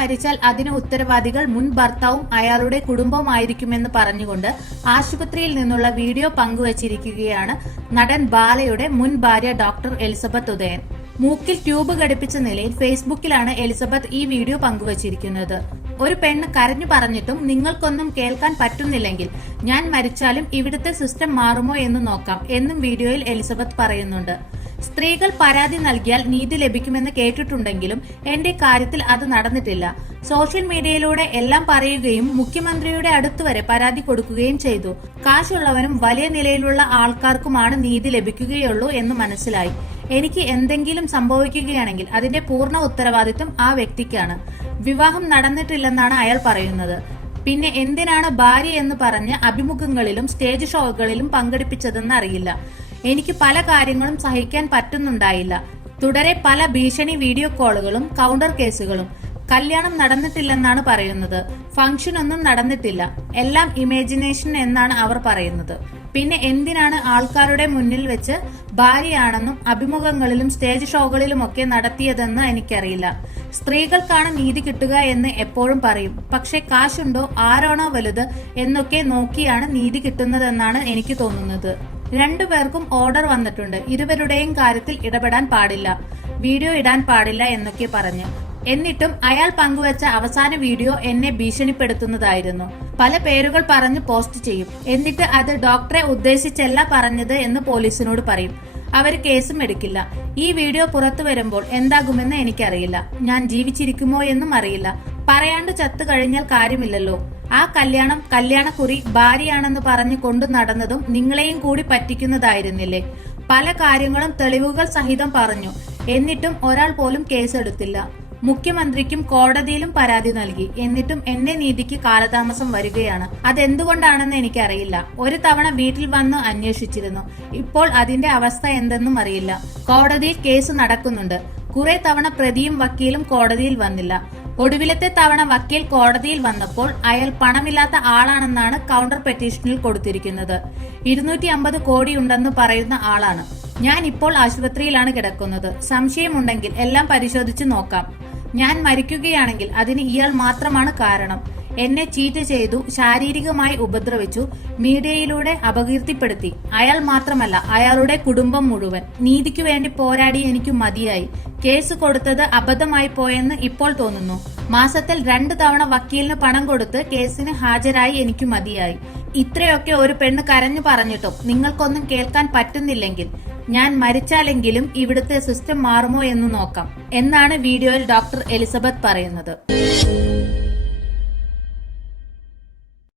മരിച്ചാൽ അതിന് ഉത്തരവാദികൾ മുൻ ഭർത്താവും അയാളുടെ കുടുംബവുമായിരിക്കുമെന്ന് പറഞ്ഞുകൊണ്ട് ആശുപത്രിയിൽ നിന്നുള്ള വീഡിയോ പങ്കുവച്ചിരിക്കുകയാണ് നടൻ ബാലയുടെ മുൻ ഭാര്യ ഡോക്ടർ എലിസബത്ത് ഉദയൻ. മൂക്കിൽ ട്യൂബ് ഘടിപ്പിച്ച നിലയിൽ ഫേസ്ബുക്കിലാണ് എലിസബത്ത് ഈ വീഡിയോ പങ്കുവച്ചിരിക്കുന്നത്. ഒരു പെണ്ണ് കരഞ്ഞു പറഞ്ഞിട്ടും നിങ്ങൾക്കൊന്നും കേൾക്കാൻ പറ്റുന്നില്ലെങ്കിൽ ഞാൻ മരിച്ചാലും ഇവിടുത്തെ സിസ്റ്റം മാറുമോ എന്ന് നോക്കാം എന്നും വീഡിയോയിൽ എലിസബത്ത് പറയുന്നുണ്ട്. സ്ത്രീകൾ പരാതി നൽകിയാൽ നീതി ലഭിക്കുമെന്ന് കേട്ടിട്ടുണ്ടെങ്കിലും എന്റെ കാര്യത്തിൽ അത് നടന്നിട്ടില്ല. സോഷ്യൽ മീഡിയയിലൂടെ എല്ലാം പറയുകയും മുഖ്യമന്ത്രിയുടെ അടുത്ത് വരെ പരാതി കൊടുക്കുകയും ചെയ്തു. കാശുള്ളവനും വലിയ നിലയിലുള്ള ആൾക്കാർക്കുമാണ് നീതി ലഭിക്കുകയുള്ളൂ എന്ന് മനസ്സിലായി. എനിക്ക് എന്തെങ്കിലും സംഭവിക്കുകയാണെങ്കിൽ അതിന്റെ പൂർണ ഉത്തരവാദിത്വം ആ വ്യക്തിക്കാണ്. വിവാഹം നടന്നിട്ടില്ലെന്നാണ് അയാൾ പറയുന്നത്. പിന്നെ എന്തിനാണ് ഭാര്യ എന്ന് പറഞ്ഞ് അഭിമുഖങ്ങളിലും സ്റ്റേജ് ഷോകളിലും പങ്കെടുപ്പിച്ചതെന്ന് അറിയില്ല. എനിക്ക് പല കാര്യങ്ങളും സഹിക്കാൻ പറ്റുന്നുണ്ടായില്ല. തുടരെ പല ഭീഷണി വീഡിയോ കോളുകളും കൗണ്ടർ കേസുകളും. കല്യാണം നടന്നിട്ടില്ലെന്നാണ് പറയുന്നത്. ഫംഗ്ഷൻ ഒന്നും നടന്നിട്ടില്ല. എല്ലാം ഇമാജിനേഷൻ എന്നാണ് അവർ പറയുന്നത്. പിന്നെ എന്തിനാണ് ആൾക്കാരുടെ മുന്നിൽ വെച്ച് ഭാര്യയാണെന്നും അഭിമുഖങ്ങളിലും സ്റ്റേജ് ഷോകളിലുമൊക്കെ നടത്തിയതെന്ന് എനിക്കറിയില്ല. സ്ത്രീകൾക്കാണ് നീതി കിട്ടുക എന്ന് എപ്പോഴും പറയും. പക്ഷെ കാശുണ്ടോ ആരാണോ വലുത് എന്നൊക്കെ നോക്കിയാണ് നീതി കിട്ടുന്നതെന്നാണ് എനിക്ക് തോന്നുന്നത്. രണ്ടുപേർക്കും ഓർഡർ വന്നിട്ടുണ്ട്. ഇരുവരുടെയും കാര്യത്തിൽ ഇടപെടാൻ പാടില്ല. വീഡിയോ ഇടാൻ പാടില്ല എന്നൊക്കെ പറഞ്ഞ്. എന്നിട്ടും അയാൾ പങ്കുവച്ച അവസാന വീഡിയോ എന്നെ ഭീഷണിപ്പെടുത്തുന്നതായിരുന്നു. പല പേരുകൾ പറഞ്ഞ് പോസ്റ്റ് ചെയ്യും. എന്നിട്ട് അത് ഡോക്ടറെ ഉദ്ദേശിച്ചല്ല പറഞ്ഞത് എന്ന് പോലീസിനോട് പറയും. അവർ കേസും എടുക്കില്ല. ഈ വീഡിയോ പുറത്തു വരുമ്പോൾ എന്താകുമെന്ന് എനിക്കറിയില്ല. ഞാൻ ജീവിച്ചിരിക്കുമോ എന്നും അറിയില്ല. പറയാണ്ട് ചത്തു കഴിഞ്ഞാൽ കാര്യമില്ലല്ലോ. ആ കല്യാണം കല്യാണക്കുറി ഭാര്യയാണെന്ന് പറഞ്ഞു കൊണ്ടു നടന്നതും നിങ്ങളെയും കൂടി പറ്റിക്കുന്നതായിരുന്നില്ലേ? പല കാര്യങ്ങളും തെളിവുകൾ സഹിതം പറഞ്ഞു. എന്നിട്ടും ഒരാൾ പോലും കേസെടുത്തില്ല. മുഖ്യമന്ത്രിക്കും കോടതിയിലും പരാതി നൽകി. എന്നിട്ടും എന്റെ നീതിക്ക് കാലതാമസം വരികയാണ്. അതെന്തുകൊണ്ടാണെന്ന് എനിക്കറിയില്ല. ഒരു തവണ വീട്ടിൽ വന്ന് അന്വേഷിച്ചിരുന്നു. ഇപ്പോൾ അതിന്റെ അവസ്ഥ എന്തെന്നും അറിയില്ല. കോടതിയിൽ കേസ് നടക്കുന്നുണ്ട്. കുറെ തവണ പ്രതിയും വക്കീലും കോടതിയിൽ വന്നില്ല. ഒടുവിലത്തെ തവണ വക്കീൽ കോടതിയിൽ വന്നപ്പോൾ അയാൾ പണമില്ലാത്ത ആളാണെന്നാണ് കൗണ്ടർ പെറ്റീഷനിൽ കൊടുത്തിരിക്കുന്നത്. ഇരുന്നൂറ്റി അമ്പത് കോടിയുണ്ടെന്ന് പറയുന്ന ആളാണ്. ഞാൻ ഇപ്പോൾ ആശുപത്രിയിലാണ് കിടക്കുന്നത്. സംശയമുണ്ടെങ്കിൽ എല്ലാം പരിശോധിച്ച് നോക്കാം. ഞാൻ മരിക്കുകയാണെങ്കിൽ അതിന് ഇയാൾ മാത്രമാണ് കാരണം. എന്നെ ചീറ്റ് ചെയ്തു ശാരീരികമായി ഉപദ്രവിച്ചു മീഡിയയിലൂടെ അപകീർത്തിപ്പെടുത്തി. അയാൾ മാത്രമല്ല അയാളുടെ കുടുംബം മുഴുവൻ. നീതിക്കു വേണ്ടി പോരാടി എനിക്ക് മതിയായി. കേസ് കൊടുത്തത് അബദ്ധമായി പോയെന്ന് ഇപ്പോൾ തോന്നുന്നു. മാസത്തിൽ രണ്ടു തവണ വക്കീലിന് പണം കൊടുത്ത് കേസിന് ഹാജരായി എനിക്ക് മതിയായി. ഇത്രയൊക്കെ ഒരു പെണ്ണ് കരഞ്ഞു പറഞ്ഞിട്ടും നിങ്ങൾക്കൊന്നും കേൾക്കാൻ പറ്റുന്നില്ലെങ്കിൽ ഞാൻ മരിച്ചാലെങ്കിലും ഇവിടുത്തെ സിസ്റ്റം മാറുമോ എന്ന് നോക്കാം എന്നാണ് വീഡിയോയിൽ ഡോക്ടർ എലിസബത്ത് പറയുന്നത്.